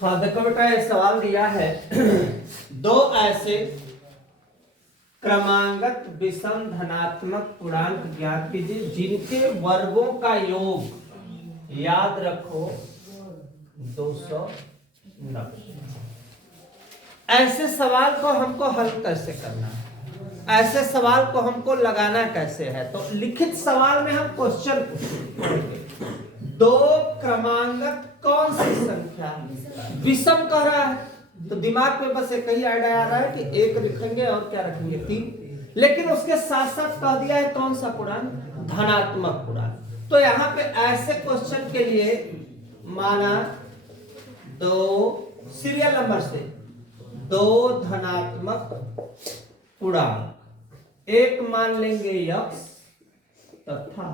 हाँ देखो बेटा, ये सवाल दिया है दो ऐसे क्रमांगत विषम धनात्मक पूर्णांक ज्ञात कीजिए जिनके वर्गों का योग याद रखो 290। ऐसे सवाल को हमको हल कैसे करना है, ऐसे सवाल को हमको लगाना कैसे है, तो लिखित सवाल में हम क्वेश्चन पूछेंगे दो क्रमांगत कौन सी संख्या विषम कह रहा है, तो दिमाग में बस एक ही आइडिया आ रहा है कि एक लिखेंगे और क्या रखेंगे 3, लेकिन उसके साथ साथ कह दिया है कौन सा पूर्णांक, धनात्मक पूर्णांक। तो यहाँ पे ऐसे क्वेश्चन के लिए माना दो सीरियल नंबर से दो धनात्मक पूर्णांक, एक मान लेंगे x तथा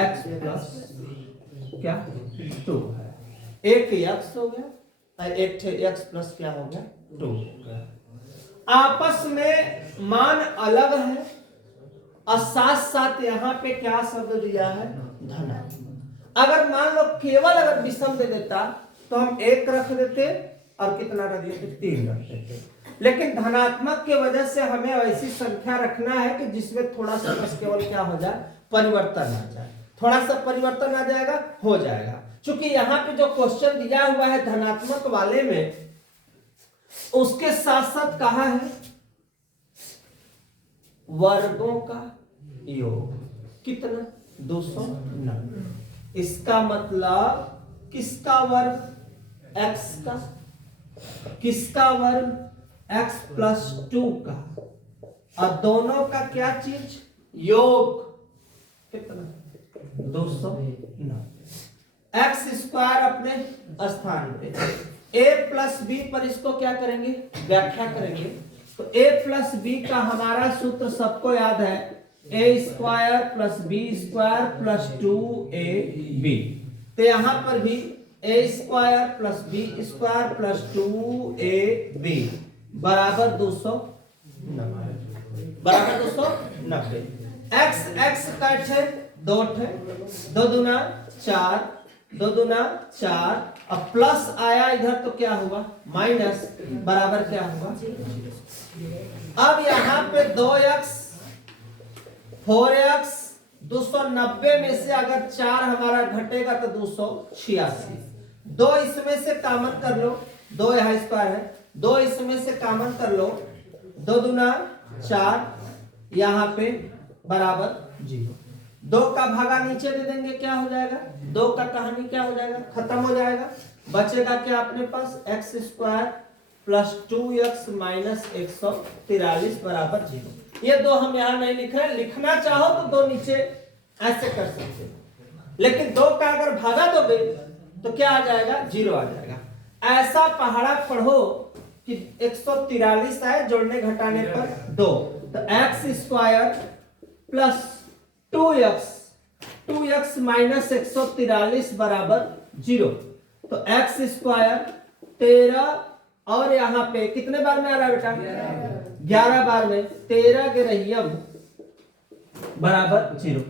x प्लस क्या 2 है, एक x हो गया और एक x प्लस क्या हो गया 2 हो गया। आपस में मान अलग है और साथ साथ यहाँ पे क्या शब्द दिया है, धनात्मक। अगर मान लो केवल अगर विषम दे देता तो हम एक रख देते और कितना रख देते 3 रख देते, लेकिन धनात्मक के वजह से हमें ऐसी संख्या रखना है कि जिसमें थोड़ा सा बस केवल क्या हो जाए, परिवर्तन आ जाए, थोड़ा सा परिवर्तन आ जाएगा, हो जाएगा। क्योंकि यहाँ पे जो क्वेश्चन दिया हुआ है धनात्मक वाले में, उसके साथ साथ कहा है वर्गों का योग कितना 290। इसका मतलब किसका वर्ग, x का, किसका वर्ग x प्लस 2 का, और दोनों का क्या चीज, योग कितना 290। एक्स स्क्वायर अपने स्थान पे, a प्लस बी पर इसको क्या करेंगे, व्याख्या करेंगे। तो a प्लस बी का हमारा सूत्र सबको याद है, a square plus B square plus 2ab। तो यहां पर भी a square plus B square plus 2ab बराबर 290, बराबर 290। x x कट है 2 है, 2 दूना 4, 2 दूना 4, अब प्लस आया इधर तो क्या हुआ माइनस, बराबर क्या हुआ। अब यहाँ पे 2x 4x 290 में से अगर 4 हमारा घटेगा तो 286, 2 इसमें से कॉमन कर लो, 2 यहाँ स्क्वायर है, 2 इसमें से कॉमन कर लो, 2 दूना 4 यहाँ पे बराबर 0, 2 का भागा नीचे दे देंगे क्या हो जाएगा, 2 का कहानी क्या हो जाएगा, खत्म हो जाएगा। बचेगा क्या अपने पास, x square plus 2x minus 143 बराबर 0। ये 2 हम यहाँ नहीं लिख रहे, लिखना चाहो तो 2 नीचे ऐसे कर सकते हो, लेकिन 2 का अगर भागा दोगे तो क्या आ जाएगा, 0 आ जाएगा। ऐसा पहाड़ा पढ़ो कि 143 आए जोड़ने घटाने पर 2, तो x square plus 2x minus 143 बराबर 0। तो एक्स स्क्वायर 13 और यहाँ पे कितने बार में आ रहा है बेटा, 11 बार में, 13 के रहियम बराबर 0।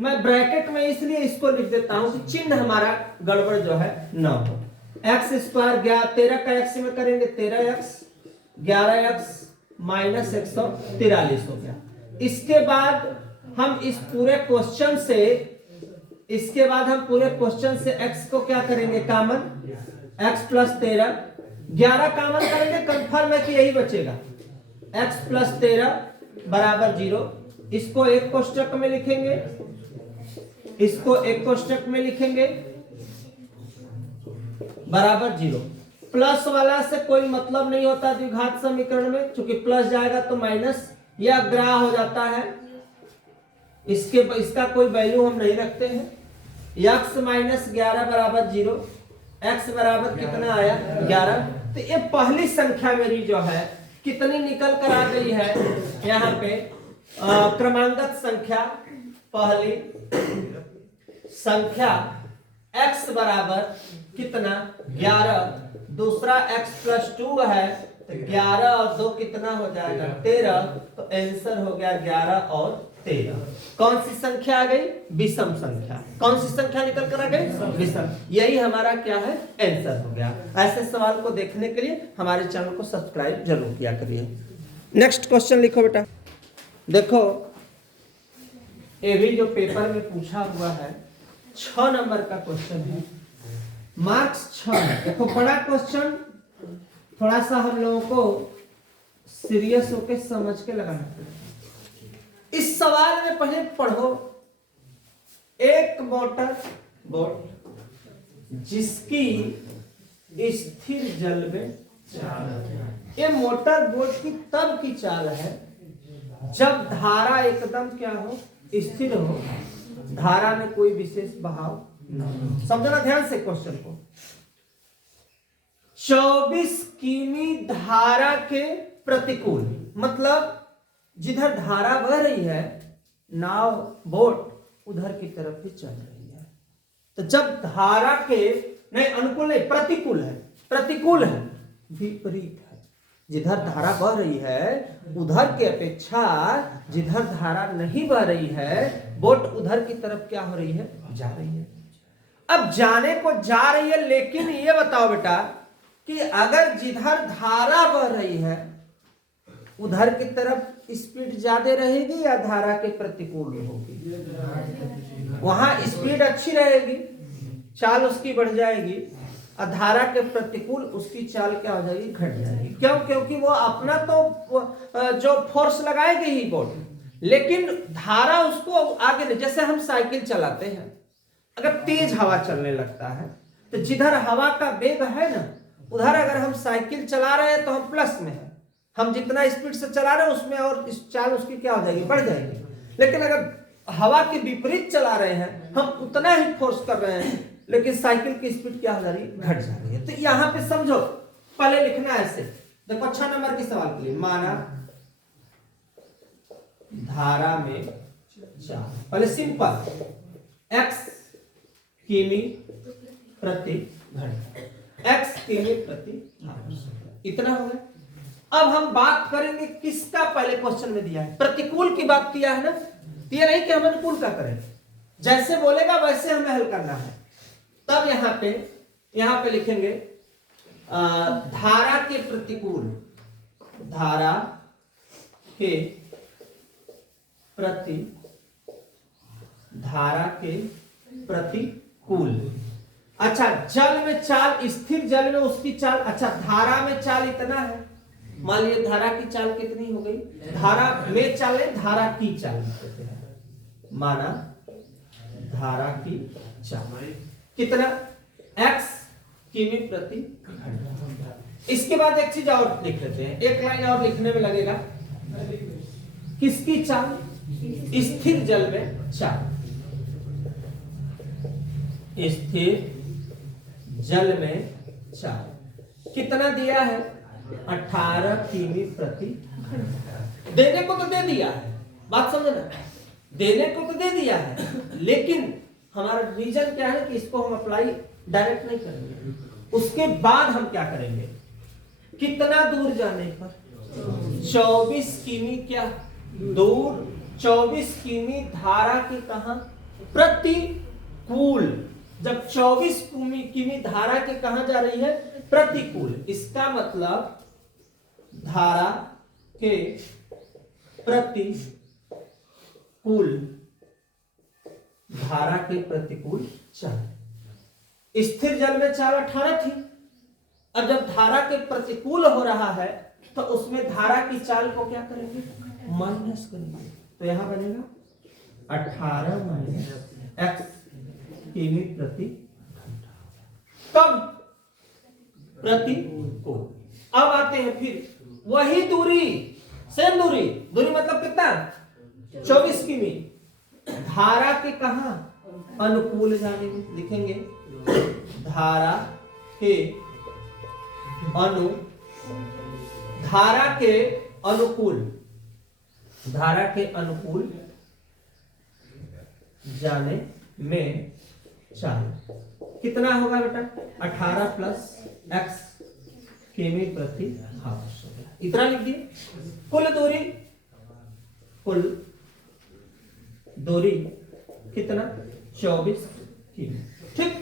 मैं ब्रैकेट में इसलिए इसको लिख देता हूं कि चिन्ह हमारा गड़बड़ जो है न हो। एक्स स्क्वायर 13 का एक्स में करेंगे 13x, 11x माइनस 143 हो गया। इसके बाद हम इस पूरे क्वेश्चन से, इसके बाद हम पूरे क्वेश्चन से x को क्या करेंगे कॉमन, x प्लस 13, 11 कॉमन करेंगे, कंफर्म है कि यही बचेगा, x प्लस 13 बराबर 0। इसको एक कोष्टक में लिखेंगे, इसको एक कोष्टक में लिखेंगे बराबर 0। प्लस वाला से कोई मतलब नहीं होता द्विघात समीकरण में, क्योंकि प्लस जाएगा तो माइनस या ग्राह हो जाता है, इसका कोई वैल्यू हम नहीं रखते हैं। x माइनस 11 बराबर 0, x बराबर कितना आया 11। तो ये पहली संख्या मेरी जो है कितनी निकल कर आ गई है, यहाँ पे क्रमांगत संख्या, पहली संख्या x बराबर कितना 11, दूसरा x प्लस 2 है तो 11 और 2 कितना हो जाएगा 13, तो आंसर हो गया 11 और 13। कौन सी संख्या आ गई? विषम संख्या। कौन सी संख्या निकल कर आ गई? विषम। यही हमारा क्या है? आंसर हो गया। ऐसे सवाल को देखने के लिए हमारे चैनल को सब्सक्राइब जरूर किया करिए। नेक्स्ट क्वेश्चन लिखो बेटा। देखो ये भी जो पेपर में पूछा हुआ है 6 नंबर का क्वेश्चन है, मार्क्स 6 है। देखो बड़ा क्वेश्चन, थोड़ा सा हम लोगों को सीरियस होकर समझ के लगाना पड़ेगा। इस सवाल में पहले पढ़ो, एक मोटर बोट जिसकी स्थिर जल में चाल। ये मोटर बोट की तब की चाल है जब धारा एकदम क्या हो? स्थिर हो, धारा में कोई विशेष बहाव न हो। समझना ध्यान से क्वेश्चन को। 24 किमी धारा के प्रतिकूल, मतलब जिधर धारा बह रही है, नाव बोट उधर की तरफ ही चल रही है। तो जब धारा के नहीं, अनुकूल नहीं, प्रतिकूल है, प्रतिकूल है, विपरीत है। जिधर धारा बह रही है उधर के अपेक्षा जिधर धारा नहीं बह रही है, बोट उधर की तरफ क्या हो रही है? जा रही है। अब जाने को जा रही है, लेकिन ये बताओ बेटा कि अगर जिधर धारा बह रही है उधर की तरफ स्पीड ज्यादा रहेगी या धारा के प्रतिकूल होगी? वहां स्पीड अच्छी रहेगी, चाल उसकी बढ़ जाएगी, और धारा के प्रतिकूल उसकी चाल क्या हो जाएगी? घट जाएगी। क्यों? क्योंकि वो अपना तो जो फोर्स लगाएगी ही बोट, लेकिन धारा उसको आगे नहीं। जैसे हम साइकिल चलाते हैं, अगर तेज हवा चलने लगता है तो जिधर हवा का वेग है ना, उधर अगर हम साइकिल चला रहे हैं तो हम प्लस में है, हम जितना स्पीड से चला रहे हैं उसमें और इस चाल उसकी क्या हो जाएगी? बढ़ जाएगी। लेकिन अगर हवा के विपरीत चला रहे हैं, हम उतना ही फोर्स कर रहे हैं, लेकिन साइकिल की स्पीड क्या हो जा रही है? घट जा रही है। तो यहां पे समझो, पहले लिखना है ऐसे। देखो 6 नंबर के सवाल के लिए, माना धारा में चाल, पहले सिंपल x किमी प्रति घंटा, x किमी प्रति घंटा, इतना हो गया। अब हम बात करेंगे किसका? पहले क्वेश्चन में दिया है प्रतिकूल की बात किया है ना, तो ये नहीं कि हम अनुकूल का करें, जैसे बोलेगा वैसे हमें हल करना है। तब यहां पे लिखेंगे धारा के प्रतिकूल, धारा के प्रति, धारा के प्रतिकूल। अच्छा, जल में चाल, स्थिर जल में उसकी चाल, अच्छा धारा में चाल इतना है, मान लीजिए धारा की चाल कितनी हो गई? धारा में चाल है, धारा की चाल, माना धारा की चाल कितना? x किमी प्रति घंटा। इसके बाद एक चीज और लिख लेते हैं, एक लाइन और लिखने में लगेगा। किसकी चाल? स्थिर जल में चाल, स्थिर जल में चाल कितना दिया है? 18 किमी प्रति घंटा। देने को तो दे दिया है, बात समझना, देने को तो दे दिया है, लेकिन हमारा रीजन क्या है कि इसको हम अप्लाई डायरेक्ट नहीं करेंगे। उसके बाद हम क्या करेंगे? कितना दूर जाने पर? 24 किमी क्या दूर, 24 किमी धारा की कहां? प्रतिकूल। जब 24 किमी धारा के कहां जा रही है? प्रतिकूल। इसका मतलब धारा के प्रतिकूल, धारा के प्रतिकूल चाल। स्थिर जल में चाल 18 थी, अब जब धारा के प्रतिकूल हो रहा है तो उसमें धारा की चाल को क्या करेंगे? माइनस करेंगे। तो यहां बनेगा 18 माइनस x किमी प्रति घंटा। कब? प्रतिकूल। अब आते हैं फिर वही दूरी, सेम दूरी, दूरी मतलब कितना? 24 किमी। धारा के कहां? अनुकूल जाने में लिखेंगे, धारा के धारा के अनुकूल, धारा के अनुकूल जाने में चाल कितना होगा बेटा? 18 प्लस x किमी प्रति हाफ। इतना लिख दिए। कुल दूरी, कुल दूरी कितना 24 किमी। ठीक,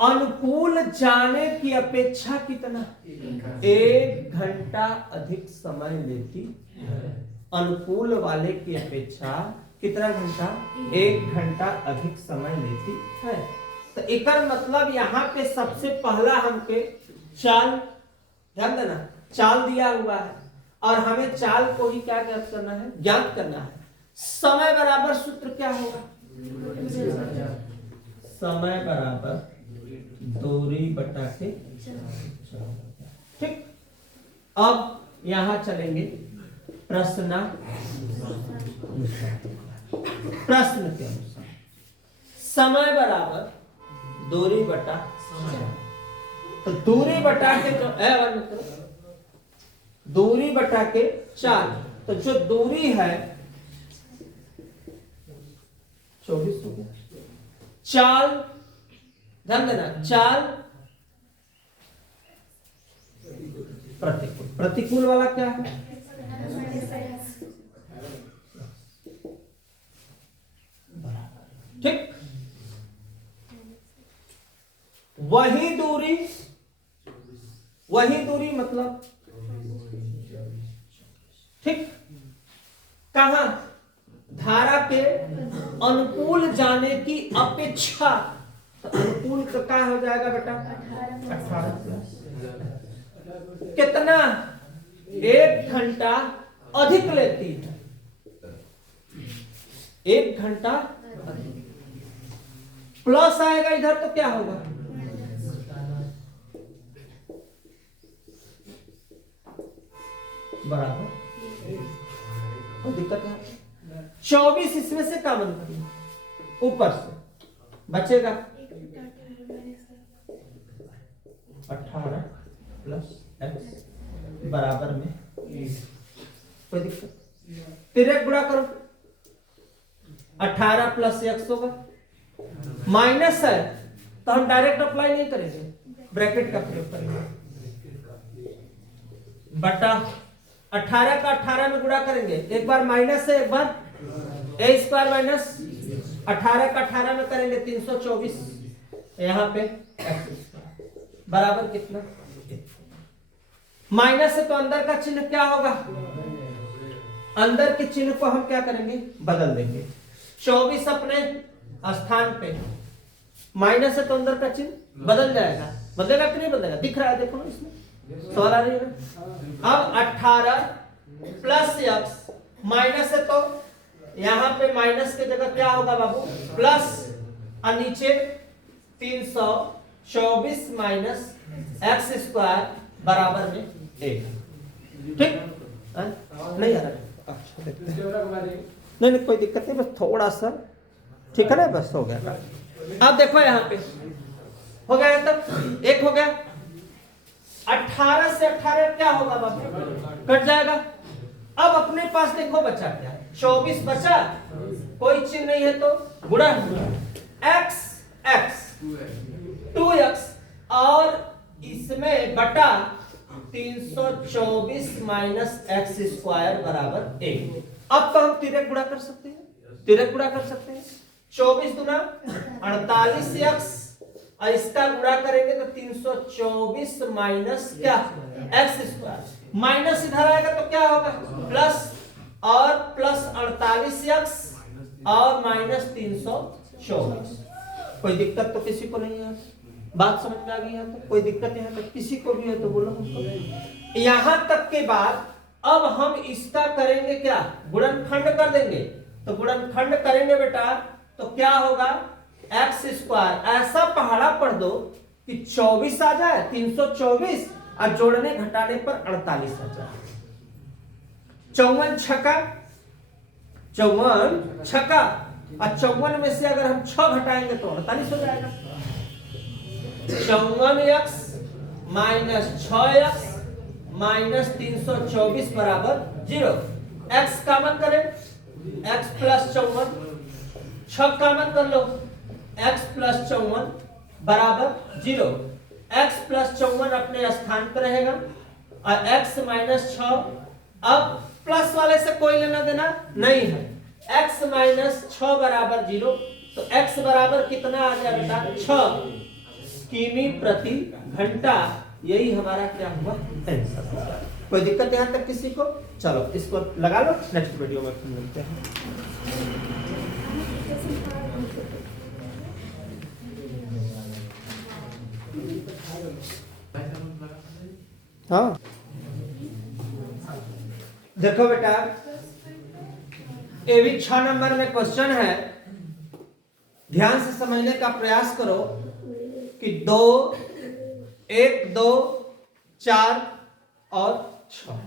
अनुकूल जाने की अपेक्षा कितना 1 घंटा अधिक समय लेती है। अनुकूल वाले की अपेक्षा कितना घंटा 1 घंटा अधिक समय लेती है। तो एकर मतलब यहाँ पे सबसे पहला हमके चाल, ध्यान देना, चाल दिया हुआ है और हमें चाल को ही क्या ज्ञात करना है, ज्ञात करना है। समय बराबर सूत्र क्या होगा, समय बराबर दूरी बटा के। ठीक, अब यहां चलेंगे प्रश्न के अनुसार समय बराबर दूरी बटा, तो दूरी बटा के दूरी बटा के 4, तो जो दूरी है 24 हो गया। चाल, ध्यान देना, चाल प्रतिकूल, प्रतिकूल वाला क्या है, ठीक, वही दूरी मतलब ठीक, कहां, धारा के अनुकूल जाने की अपेक्षा, तो अनुकूल का क्या हो जाएगा बेटा 18 कितना 1 घंटा अधिक लेती है, 1 घंटा प्लस आएगा इधर, तो क्या होगा बराबर, कोई दिक्कत है। 24 इसमें से कॉमन करिए, ऊपर से बचेगा 18 प्लस x बराबर में, कोई दिक्कत, तिरक गुणा करो, 18 प्लस x होगा, माइनस है तो हम डायरेक्ट अप्लाई नहीं करेंगे, ब्रैकेट का प्रयोग करेंगे, बटा 18 का 18 में गुणा करेंगे, एक बार माइनस है, एक बार a स्क्वायर माइनस 18 का 18 में करेंगे 324, यहां पे x बराबर कितना, माइनस है तो अंदर का चिन्ह क्या होगा, अंदर के चिन्ह को हम क्या करेंगे, बदल देंगे। 24 अपने स्थान पे, माइनस है तो अंदर का चिन्ह बदल जाएगा, बदलेगा कि नहीं बदलेगा, दिख रहा है, देखो ना इसमें सवाल आ रही है ना। अब 18 प्लस x माइनस है तो यहां पे माइनस की जगह क्या होगा बाबू, प्लस, और नीचे 324 माइनस x स्क्वायर बराबर में 1। ठीक, नहीं आ रहा, नहीं कोई दिक्कत नहीं, बस थोड़ा सा, ठीक है ना, बस हो गया। अब देखो यहां पे हो गया तक, एक हो गया, 18 से 18 क्या होगा बाबू, कट जाएगा। अब अपने पास देखो बचा क्या है, 24 बचा, कोई चिन्ह नहीं है तो गुणा x 2x और इसमें बटा 324 माइनस x स्क्वायर बराबर 1। अब तो हम तिरक गुणा कर सकते हैं, तिरक गुणा कर सकते हैं, 24 गुना 48x और इसका गुणा करेंगे तो 324 माइनस क्या x स्क्वायर, माइनस इधर आएगा तो क्या होगा प्लस, और प्लस 48x और माइनस 324। कोई दिक्कत तो किसी को नहीं है, बात समझ में आ गई है, तो कोई दिक्कत यहाँ तक किसी को भी है तो बोलो हमको। यहां तक के बाद अब हम इसका करेंगे क्या, गुणनखंड कर देंगे, तो गुणनखंड करेंगे बेटा तो क्या होगा x स्क्वायर, ऐसा पहाड़ा पढ़ दो कि 24 आ जाए, 324 और जोड़ने घटाने पर 48 आ जाए। 54 छक्का, 54 छक्का, और 54 में से अगर हम 6 घटाएंगे तो 48 हो जाएगा। 54x माइनस 6x माइनस 324 बराबर 0। x कॉमन करें, x प्लस 54, 6 कॉमन कर लो, x प्लस 54 बराबर 0। x प्लस 54 अपने स्थान पर रहेगा और x माइनस 6, अब प्लस वाले से कोई लेना देना नहीं है, x माइनस 6 बराबर 0, तो x बराबर कितना आ जाए बेटा 6 किमी प्रति घंटा। यही हमारा क्या हुआ आंसर होगा। कोई दिक्कत यहां तक किसी को? चलो इसको लगा लो, नेक्स्ट वीडियो में फिर मिलते हैं। हाँ देखो बेटा, ये भी 6 नंबर में क्वेश्चन है, ध्यान से समझने का प्रयास करो कि 2, 1, 2, 4 और 6।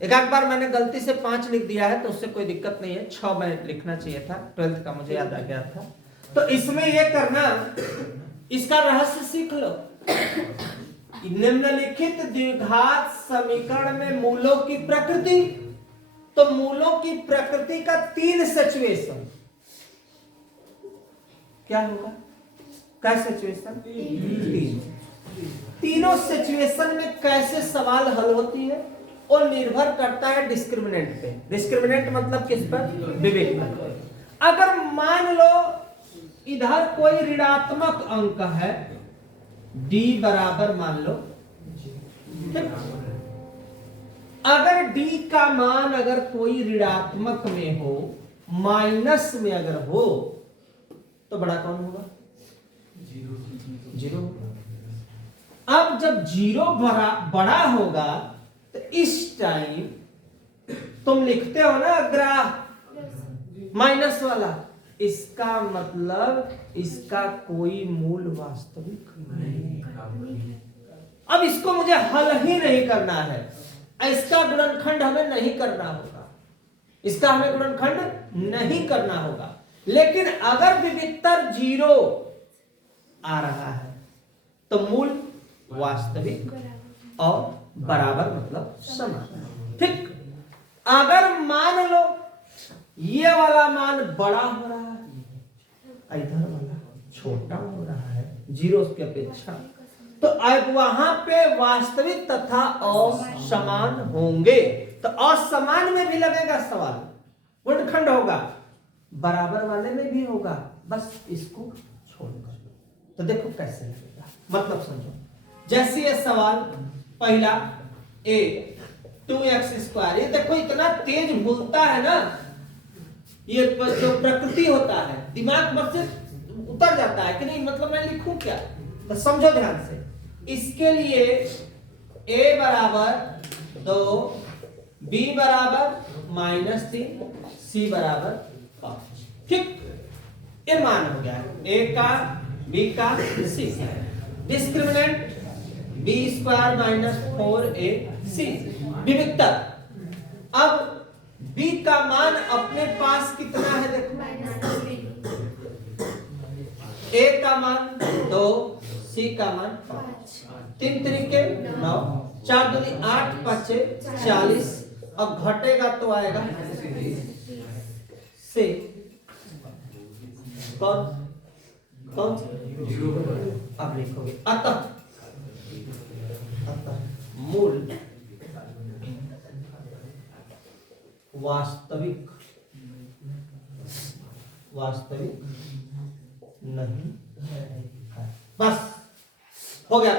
एक बार मैंने गलती से 5 लिख दिया है, तो उससे कोई दिक्कत नहीं है, 6 मैं लिखना चाहिए था, 12th का मुझे याद आ गया था। तो इसमें यह करना, इसका रहस्य सीख लो। निम्नलिखित द्विघात समीकरण में मूलों की प्रकृति, तो मूलों की प्रकृति का 3 सिचुएशन क्या होगा? क्या सिचुएशन? 3। तीनों सिचुएशन में कैसे सवाल हल होती है और निर्भर करता है डिस्क्रिमिनेंट पे। डिस्क्रिमिनेंट मतलब किस पर? विवेक पर। अगर मान लो इधर कोई ऋणात्मक अंक है, d बराबर मान लो, अगर d का मान अगर कोई ऋणात्मक में हो, माइनस में अगर हो, तो बड़ा कौन होगा? 0 होगा। अब जब 0 बड़ा होगा तो इस टाइम तुम लिखते हो ना ग्राफ माइनस वाला, इसका मतलब इसका कोई मूल वास्तविक नहीं। अब इसको मुझे हल ही नहीं करना है, इसका गुणनखंड हमें नहीं करना होगा, इसका हमें गुणनखंड नहीं करना होगा। लेकिन अगर विविक्तर 0 आ रहा है तो मूल वास्तविक और बराबर मतलब समान। ठीक, अगर मान लो ये वाला मान बड़ा हो रहा है, इधर वाला छोटा हो रहा है 0 की अपेक्षा, तो अब वहां पे वास्तविक तथा असमान होंगे। तो असमान में भी लगेगा सवाल, गुणनखंड होगा, बराबर वाले में भी होगा, बस इसको छोड़कर। तो देखो कैसे लगेगा, मतलब समझो। जैसे ये सवाल पहला a 2x², ये देखो इतना तेज भूलता है ना, ये जो प्रकृति होता है दिमाग में से उतर जाता है कि नहीं, मतलब मैं लिखूं क्या, तो समझो ध्यान से। इसके लिए a बराबर 2, b बराबर -3, c बराबर 5। ठीक, ये मान हो गया a का, b का, c का। Discriminant b² - 4ac। विविक्तर, अब b का मान अपने पास कितना है देखो, a का मान 2, c का मान 5, 3 तरीके 9, 4 दूनी 8, 5 40, अब घटेगा तो आएगा से कौन कौन, अब लिखोगे अतः मूल वास्तविक नहीं है। बस हो गया।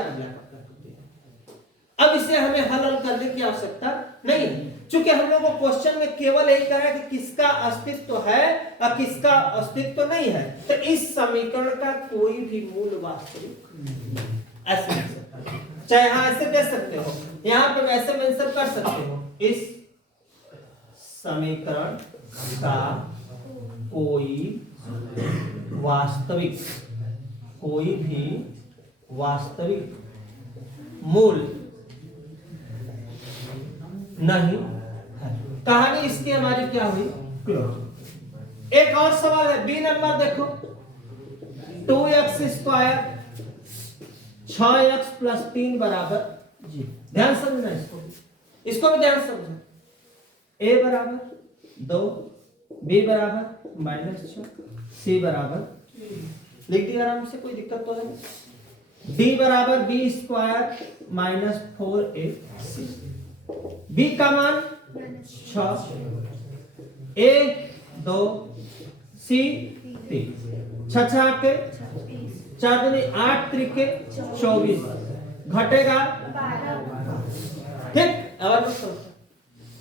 अब इसे हमें हल करने की आवश्यकता नहीं, क्योंकि हम लोगों को क्वेश्चन में केवल यही कहा है कि किसका अस्तित्व है और किसका अस्तित्व नहीं है। तो इस समीकरण का कोई भी मूल वास्तविक ऐसे नहीं सकता, चाहे यहां ऐसे दे सकते हो, यहां पे वैसे मेंशन कर सकते हो, इस समीकरण का कोई भी वास्तविक मूल नहीं है। कहानी इसकी हमारी क्या हुई, क्लोज। एक और सवाल है, बी नंबर देखो, 2x² 6x + 3 बराबर जी। ध्यान समझना इसको भी ध्यान समझना। a बराबर 2, b बराबर -6, c बराबर, लिख दिया आराम से, कोई दिक्कत तो नहीं। d बराबर b² - 4ac, b का मान 6, A 2 C 3 छछा के 4 दूनी 8 त्रिके 24 घटेगा 12। ठीक और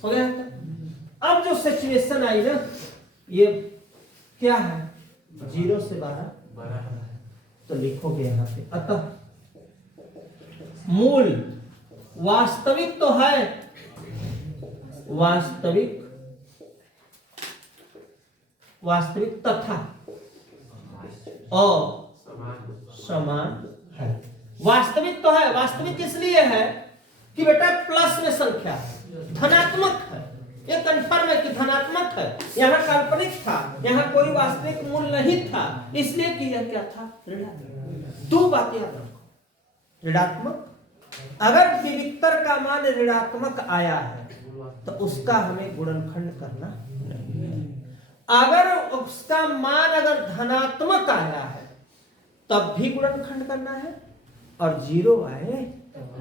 हो गया। अब जो सिचुएशन आई ना ये क्या है 0 से 12 तो लिखोगे यहां पे अतः मूल वास्तविक तो है वास्तविक तथा और समान है। वास्तविक तो है, वास्तविक इसलिए है कि बेटा प्लस में संख्या है, धनात्मक है, ये कंफर्म है कि धनात्मक है। यहाँ काल्पनिक था, यहाँ कोई वास्तविक मूल नहीं था, इसलिए कि यह क्या था ऋणात्मक। दो बातें याद रखो, ऋणात्मक अगर विविक्तर का मान ऋणात्मक आया है तो उसका हमें गुणनखंड करना नहीं। अगर उसका मान अगर धनात्मक आया है तब भी गुणनखंड करना है और 0 आए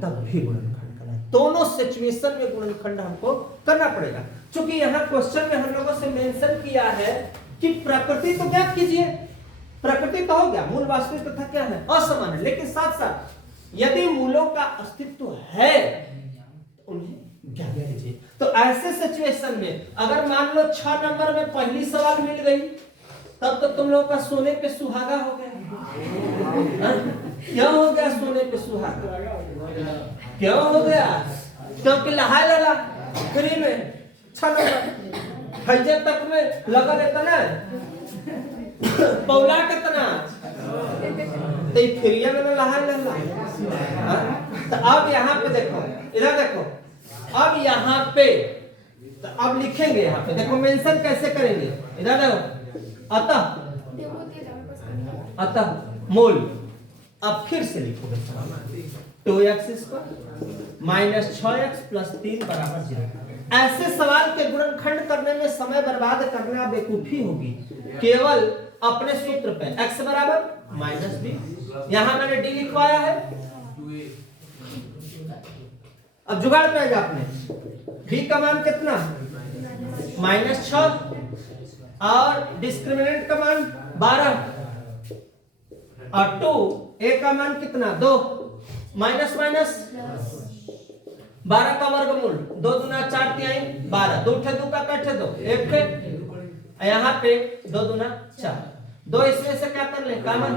तब भी गुणनखंड करना है। दोनों सिचुएशन में गुणनखंड हमको करना पड़ेगा। क्योंकि यहाँ क्वेश्चन में हम लोगों से मेंशन किया है कि प्रकृति तो ज्ञात कीजिए, प्रकृति तो हो गया, मूल वास्तविक तथा क्या है असमान है, लेकिन साथ साथ यदि मूलों का अस्तित्व है तो उन्हें ज्ञात कीजिए। तो ऐसे सिचुएशन में अगर मान लो 6 नंबर में पहली सवाल मिल गई तब तो तुम लोगों का सोने पे सुहागा हो गया। क्या हो गया सोने पे सुहागा? क्यों हो गया? क्योंकि लहा लला फ्री में 6 नंबर हजे तक में लगा रहता ना पौला कितना तो फ्रिया में लहा लला। तो अब यहाँ पे देखो, इधर देखो, अब यहाँ पे तो अब लिखेंगे, यहाँ पे देखो मेंशन कैसे करेंगे, इधर देखो अतः मूल। अब फिर से लिखोगे 2x² माइनस 6x प्लस 3 बराबर 0। ऐसे सवाल के गुणनखंड करने में समय बर्बाद करना बेवकूफी होगी। केवल अपने सूत्र पे x बराबर माइनस b, यहां मैंने d लिखवाया है। अब जुगाड़ पे आएगा अपने b का मान कितना -6 और डिस्क्रिमिनेंट का मान 12 और 2 a का मान कितना 2 माइनस माइनस 12 का वर्गमूल 2 दूना 4 तिहाई 12, 2 ठे 2 का कटे 2 1 थे, यहाँ पे 2 दूना 4, 2 इसमें से क्या कर ले कॉमन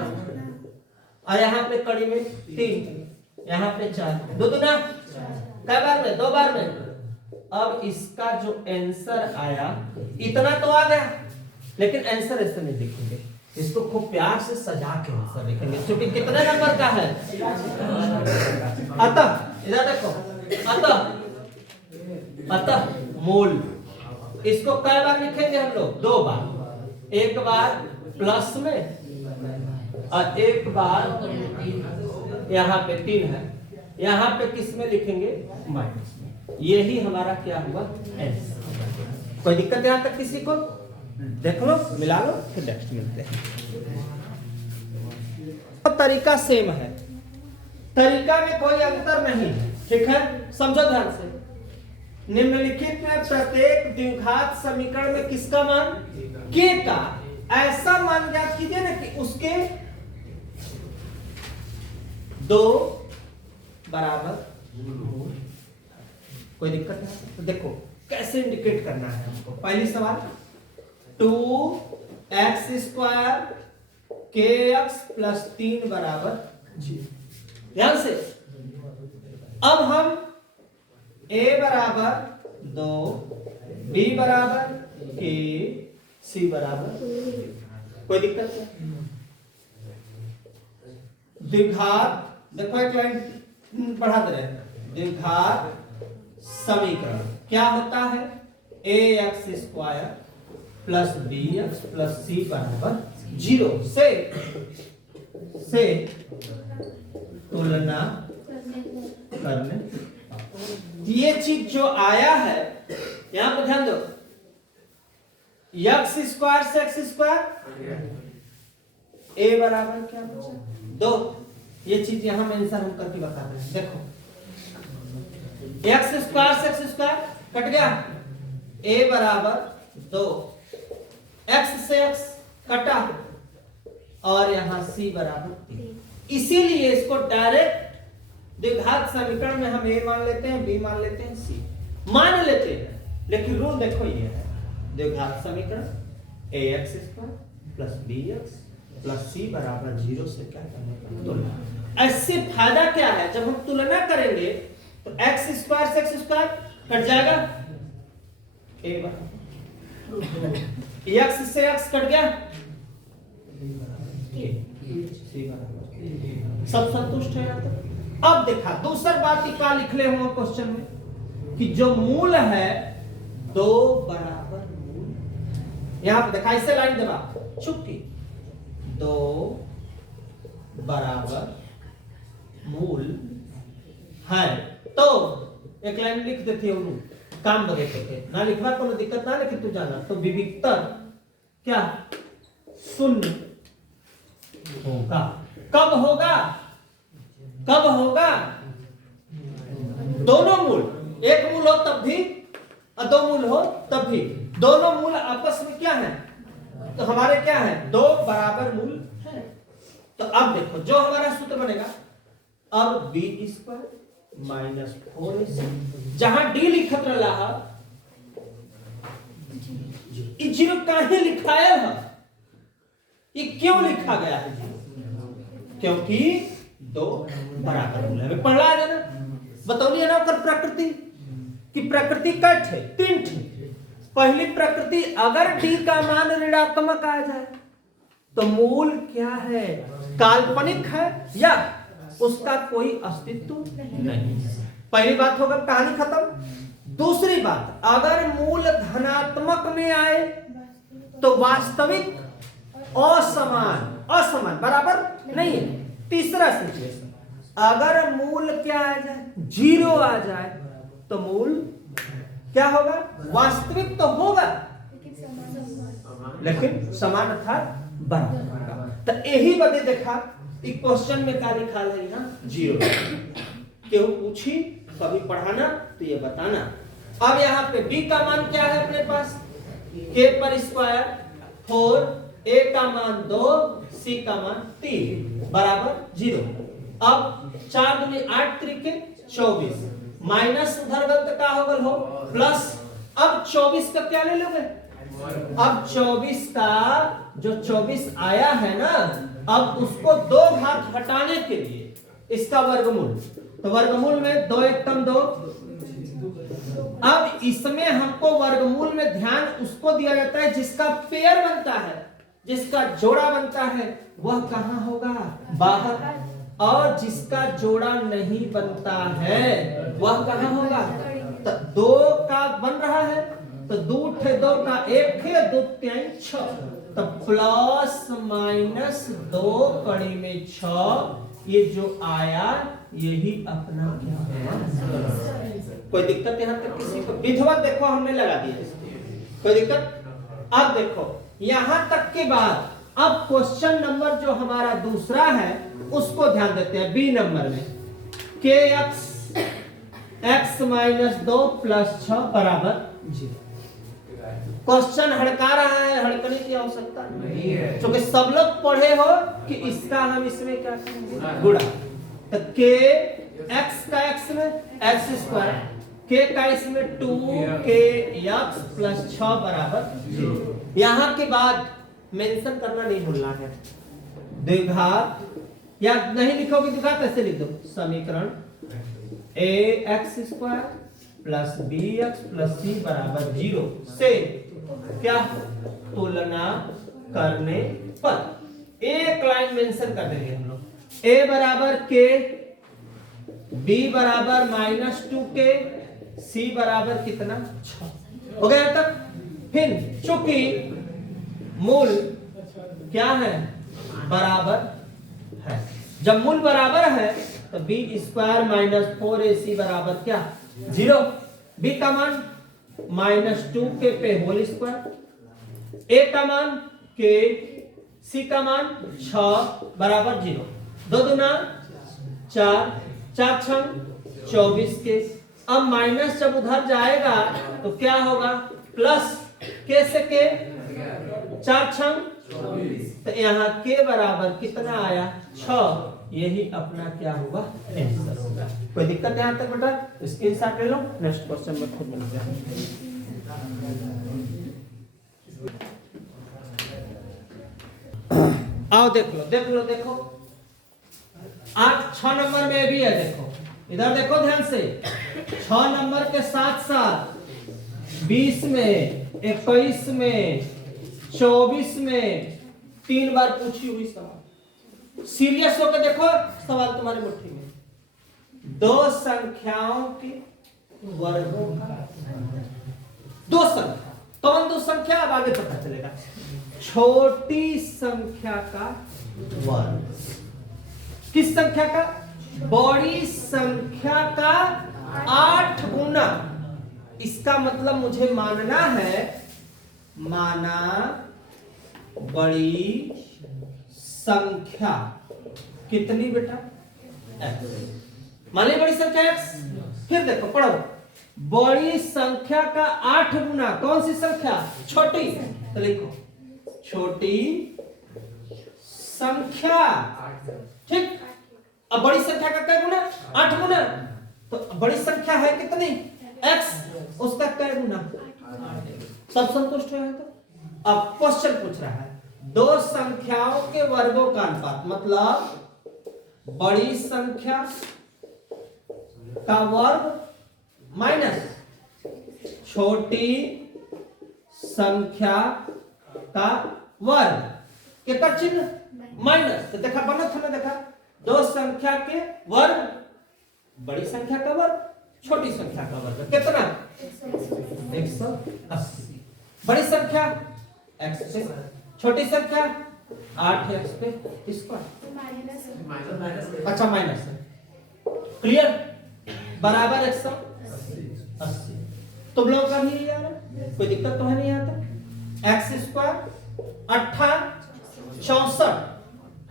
और यहाँ पे कड़ी में 3, यहाँ पे 4, 2 दूना कै बार में 2 बार में। अब इसका जो आंसर आया इतना तो आ गया, लेकिन आंसर ऐसे नहीं लिखेंगे, इसको खूब प्यार से सजा के आंसर लिखेंगे क्योंकि कितने नंबर का है। अतः इधर देखो, अतः मूल इसको कई बार लिखेंगे हम लोग 2 बार, एक बार प्लस में और एक बार यहाँ पे 3 है, यहाँ पे किस में लिखेंगे माइनस में। यही हमारा क्या हुआ आंसर। कोई दिक्कत यहाँ तक किसी को? देख लो, मिला लो, फिर नेक्स्ट मिलते हैं। तो तरीका सेम है, तरीका में कोई अंतर नहीं है, ठीक है, समझो ध्यान से। निम्नलिखित में प्रत्येक द्विघात समीकरण में किसका मान k का ऐसा मान ज्ञात कीजिए ना कि उसके 2 बराबर। कोई दिक्कत है? तो देखो कैसे इंडिकेट करना है हमको। पहली सवाल 2x² kx प्लस 3 बराबर 0। ध्यान से अब हम a बराबर 2, b बराबर k, c बराबर। कोई दिक्कत है? द्विघात देखो एक लाइन बढ़ा दे रहे हैं। द्विघात समीकरण क्या होता है ax² plus bx plus c बराबर 0 से तुलना करने। ये चीज जो आया है यहां पर ध्यान दो, x² से x², a बराबर क्या बचा 2। ये चीज यहां आंसर हम करके बता रहे हैं। देखो x² से x² कट गया, a बराबर 2, x से x कटा और यहां c बराबर 3। इसीलिए इसको डायरेक्ट द्विघात समीकरण में हम a मान लेते हैं, b मान लेते हैं, c मान लेते हैं, लेकिन रूल देखो ये है, द्विघात समीकरण ax square plus bx plus c बराबर 0 से क्या करने का तुलना। ऐसे फायदा क्या है, जब हम तुलना करेंगे तो x स्क्वायर से x स्क्वायर कट जाएगा, a बराबर x से x कट गया, c बराबर, सब संतुष्ट है। अब देखा दूसरी बात क्या लिख ले हुआ क्वेश्चन में कि जो मूल है 2 बराबर मूल, यहां पे देखा इसे लाइन दबा, चुप्पी 2 बराबर मूल है, तो एक लाइन लिख देती है, काम बगे थे ना लिखवा कोनो दिक्कत ना, लेकिन तू जाना तो विविक्तर क्या शून्य होगा। कब होगा, कब होगा, दोनों मूल, एक मूल हो तब भी और 2 मूल हो तब भी, दोनों मूल आपस में क्या है, तो हमारे क्या है 2 बराबर मूल है। तो अब देखो जो हमारा सूत्र बनेगा, अब b स्क्वायर माइनस 4ac, जहां d लिखत रहा जीरो काहे लिखाया है, ये क्यों लिखा गया है, क्योंकि 2 बराबर मूल है। पढ़ा है ना, बतौलिए ना कर प्रकृति कि प्रकृति कट है 3 थी। पहली प्रकृति अगर d का मान ऋणात्मक आ जाए तो मूल क्या है, काल्पनिक है या उसका कोई अस्तित्व नहीं। पहली बात होगा, कहानी खत्म। दूसरी बात, अगर मूल धनात्मक में आए तो वास्तविक असमान बराबर नहीं है। तीसरा सिचुएशन, अगर मूल क्या आ जाए 0 आ जाए तो मूल क्या होगा, वास्तविक तो होगा लेकिन समान अर्थात बराबर। तो यही बदे देखा क्वेश्चन में क्या लिखा है ना 0, क्यों पूछी कभी पढ़ाना तो ये बताना। अब यहाँ पे b का मान क्या है अपने पास, k पर स्क्वायर 4, a का मान 2, c का मान 3 बराबर 0। अब 4 दूनी 8 त्रिके 24, माइनस उधर गल तो क्या हो गल हो प्लस। अब 24 का क्या ले लोगे, अब 24 का जो 24 आया है ना, अब उसको 2 घात हटाने के लिए इसका वर्गमूल, तो वर्गमूल में 2 एक कम 2। अब इसमें हमको वर्गमूल में ध्यान उसको दिया जाता है जिसका पेयर बनता है, जिसका जोड़ा बनता है वह कहां होगा, बाहर, और जिसका जोड़ा नहीं बनता है वह कहां होगा। तो 2 का बन रहा है तो 2 का 1 है, 2 3 6, तो प्लस माइनस 2 कड़ी में 6, ये जो आया यही अपना क्या है। कोई दिक्कत यहाँ तक किसी को, विधवत देखो हमने लगा दिया, कोई दिक्कत। अब देखो यहां तक के बाद अब क्वेश्चन नंबर जो हमारा दूसरा है उसको ध्यान देते हैं। बी नंबर में x माइनस 2 प्लस 6 बराबर 0। क्वेश्चन हड़का रहा है, हड़कने की आवश्यकता नहीं है, क्योंकि सब लोग पढ़े हो कि इसका हम इसमें क्या करेंगे, गुणा। तो k x का x में x स्क्वायर, k का इसमें 2kx प्लस 6 बराबर 0। यहाँ के बाद मेंशन करना नहीं भूलना है, द्विघात, या नहीं लिखोगे द्विघात ऐसे लिख दो, समीकरण ax square plus bx plus c बराबर 0 से क्या तुलना करने पर एक लाइन मेंशन कर देंगे हम लोग, a बराबर k, b बराबर माइनस 2k, c बराबर कितना 6 हो गया तक। फिर चूंकि मूल क्या है, बराबर है, जब मूल बराबर है तो b स्क्वायर माइनस 4ac बराबर क्या 0, b का मान माइनस 2k पे होल स्क्वायर, a का मान k, c का मान 6 बराबर 0, 2 दूना 4, 4 छंग 24 के। अब माइनस जब उधर जाएगा तो क्या होगा, प्लस के से के 4 छंग, तो यहाँ के बराबर कितना आया 6। यही अपना क्या हुआ आंसर होगा। कोई दिक्कत नहीं आता बेटा, स्क्रीनशॉट ले लो, नेक्स्ट क्वेश्चन में खुद मिल जाए। आओ देख लो देखो, आज 6 नंबर में भी है, देखो इधर देखो ध्यान से। 6 नंबर के साथ साथ 20 में, 21 में, 24 में 3 बार पूछी हुई सवाल। सीरियस होकर देखो, सवाल तुम्हारे मुट्ठी में। 2 संख्याओं के वर्गों का, 2 संख्या, कौन 2 संख्या अब आगे पता चलेगा। छोटी संख्या का वर्ग, किस संख्या का, बड़ी संख्या का 8 गुना। इसका मतलब मुझे मानना है, माना बड़ी संख्या कितनी बेटा x, मानिए बड़ी संख्या x। फिर देखो पढ़ो, बड़ी संख्या का 8 गुना, कौन सी संख्या, छोटी, तो लिखो छोटी संख्या, ठीक। अब बड़ी संख्या का क्या गुना, 8 गुना, तो बड़ी संख्या है कितनी x, उसका क्या गुना, सब संतुष्ट है। तो अब क्वेश्चन पूछ रहा है 2 संख्याओं के वर्गों का अनुपात, मतलब बड़ी संख्या का वर्ग माइनस छोटी संख्या का वर्ग, कितना चिन्ह माइनस, तो देखा बना था ना, देखा 2 संख्या के वर्ग, बड़ी संख्या का वर्ग, छोटी संख्या का वर्ग, कितना 180। बड़ी संख्या x पे, छोटी संख्या 8x पे स्क्वायर, अच्छा माइनस है, क्लियर, बराबर 180। तुम लोग का भी यार कोई दिक्कत तो है नहीं आता। x स्क्वायर 8 64,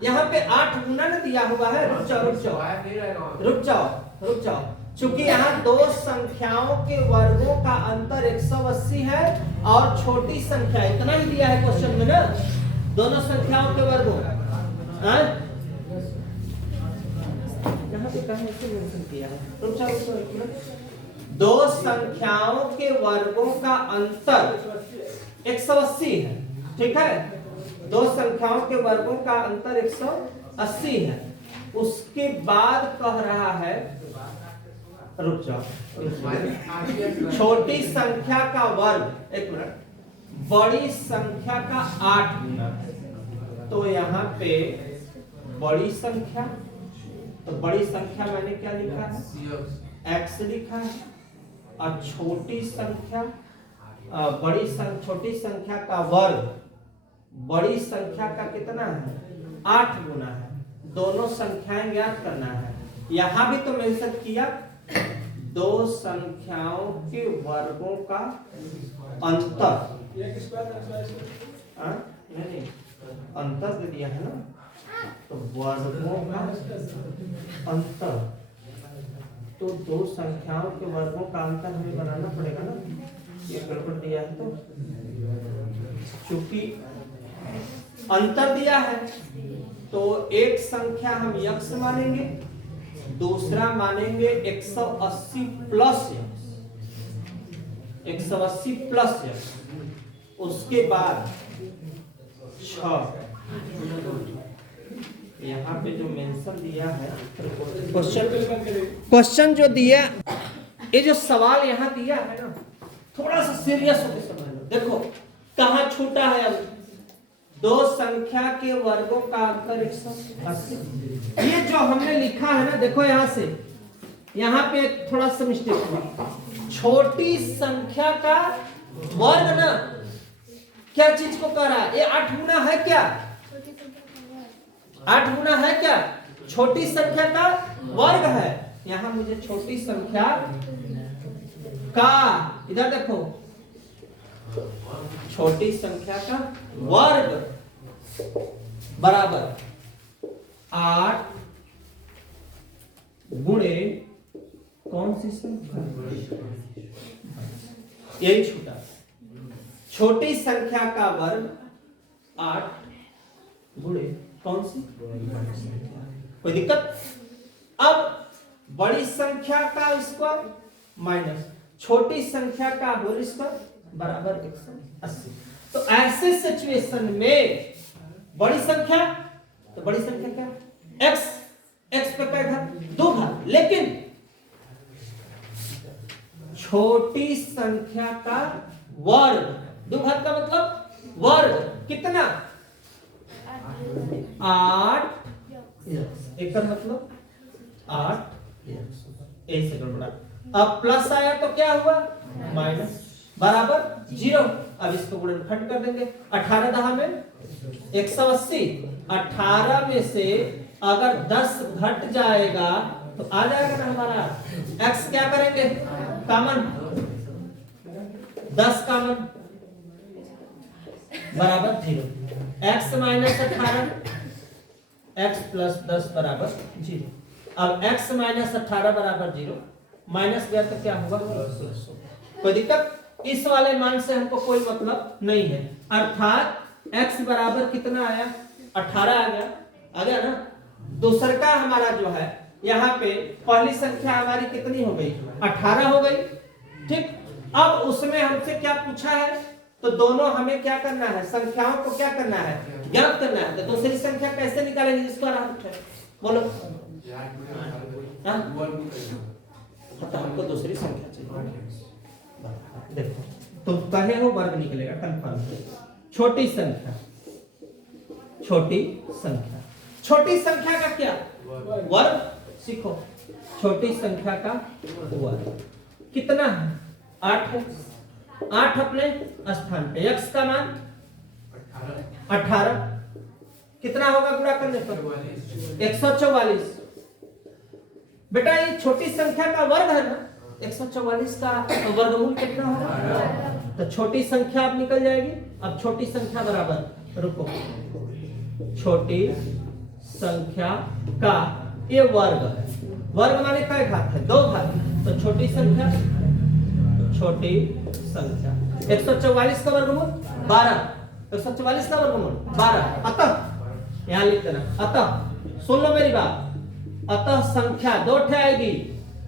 यहाँ पे 8 गुना ना दिया हुआ है, रुक जाओ, चूंकि यहाँ 2 संख्याओं के वर्गों का अंतर 180 है और छोटी संख्या इतना ही दिया है क्वेश्चन में ना, दोनों संख्याओं के वर्गों, यहाँ पे कहाँ ऐसे मेंशन किया है, रुक जाओ, 2 संख्याओं के वर्गों का अंतर 180 है, ठीक है, 2 संख्याओं के वर्गों का अंतर 180 है। उसके बाद कह रहा है, रुक जाओ, छोटी संख्या का वर्ग, एक मिनट, बड़ी संख्या का 8 गुना, तो यहाँ पे बड़ी संख्या, तो बड़ी संख्या मैंने क्या लिखा है, x लिखा है, और छोटी संख्या, छोटी संख्या का वर्ग, बड़ी संख्या का कितना है, 8 गुना है। दोनों संख्याएं ज्ञात करना है। यहां भी तो मेंशन किया 2 संख्याओं के वर्गों का अंतर, नहीं अंतर दे दिया है ना, तो वर्गों का अंतर, तो 2 संख्याओं के वर्गों का अंतर हमें बनाना पड़ेगा ना, ये गड़बड़ दिया है, तो चूंकि अंतर दिया है तो एक संख्या हम x मानेंगे, दूसरा मानेंगे 180 प्लस x, 180 प्लस x, उसके बाद 6, यहाँ पे जो मेंशन दिया है क्वेश्चन जो दिया, ये जो सवाल यहाँ दिया है ना, थोड़ा सा सीरियस होकर समझ लो। देखो कहाँ छूटा है, अब 2 संख्या के वर्गों का अंतर 180, ये जो हमने लिखा है ना, देखो यहाँ से, यहाँ पे थोड़ा सा मिस्टेक हुआ, छोटी संख्या का वर्ग ना, क्या चीज को कह रहा है, ये 8 गुना है क्या, 8 गुना है क्या, छोटी संख्या का वर्ग है। यहाँ मुझे छोटी संख्या का, इधर देखो, छोटी संख्या का वर्ग बराबर 8 गुणे कौन सी संख्या, यही छूटा, छोटी संख्या का वर्ग 8 गुणे कौन सी, कोई दिक्कत। अब बड़ी संख्या का स्क्वायर माइनस छोटी संख्या का होल स्क्वायर बराबर 180। तो ऐसे सिचुएशन में बड़ी संख्या, तो बड़ी संख्या क्या, x, x पे क्या घात, 2 घात, लेकिन छोटी संख्या का वर्ग, 2 घात का मतलब वर्ग कितना, 8, एक का मतलब 8, ऐसे गड़बड़ा। अब प्लस आया तो क्या हुआ, माइनस, बराबर 0। अब इसको गुणनखंड कर देंगे, 18 दहा में 180, 18 में से अगर 10 घट जाएगा तो आ जाएगा ना हमारा x, क्या करेंगे कॉमन, 10 कॉमन बराबर 0, x माइनस 18 x प्लस 10 बराबर 0। अब x माइनस 18 बराबर 0, माइनस गया तो क्या होगा प्लस। कोई दिक्कत, इस वाले मान से हमको कोई मतलब नहीं है, अर्थात x बराबर कितना आया, 18 आ गया ना। दूसर का हमारा जो है यहाँ पे पहली संख्या हमारी कितनी हो गई, 18 हो गई, ठीक। अब उसमें हमसे क्या पूछा है, तो दोनों हमें क्या करना है, संख्याओं को क्या करना है, ज्ञात करना है। तो दूसरी संख्या कैसे निकालेंगे जिसको आराम है, बोलो। तो हमको दूसरी संख्या चाहिए, देखो तुम कहे हो वर्ग निकलेगा कंफर्म। छोटी संख्या, छोटी संख्या, छोटी संख्या का क्या वर्ग सीखो। छोटी संख्या का वर्ग कितना है, 8 है, 8 अपने स्थान पे, x का मान 18, कितना होगा गुणा करने पर 144। बेटा ये छोटी संख्या का वर्ग है ना, 144 का वर्गमूल कितना होगा, तो छोटी संख्या अब निकल जाएगी। अब छोटी संख्या बराबर, रुको, छोटी संख्या का ये वर्ग है, वर्ग माने काय घात है, 2 घात, तो छोटी संख्या, छोटी संख्या 144 का वर्गमूल 12, 144 का वर्गमूल 12। अतः यहां लिख देना, अतः सुन लो मेरी बात, अतः संख्या 2 ठे आएगी,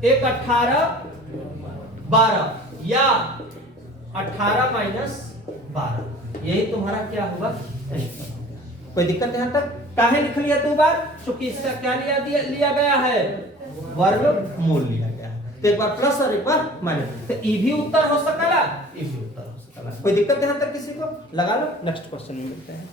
एक 18 12 या 18 माइनस 12, यही तुम्हारा क्या होगा। कोई दिक्कत यहां तक, काहे लिख लिया 2 बार, क्योंकि इसका क्या लिया गया है, वर्गमूल लिया गया है। तो एक बार प्लस और एक बार माइनस, तो ई भी उत्तर हो सकला, ई भी उत्तर हो सकला। कोई दिक्कत यहां तक किसी को, लगा लो। नेक्स्ट क्वेश्चन में मिलते हैं।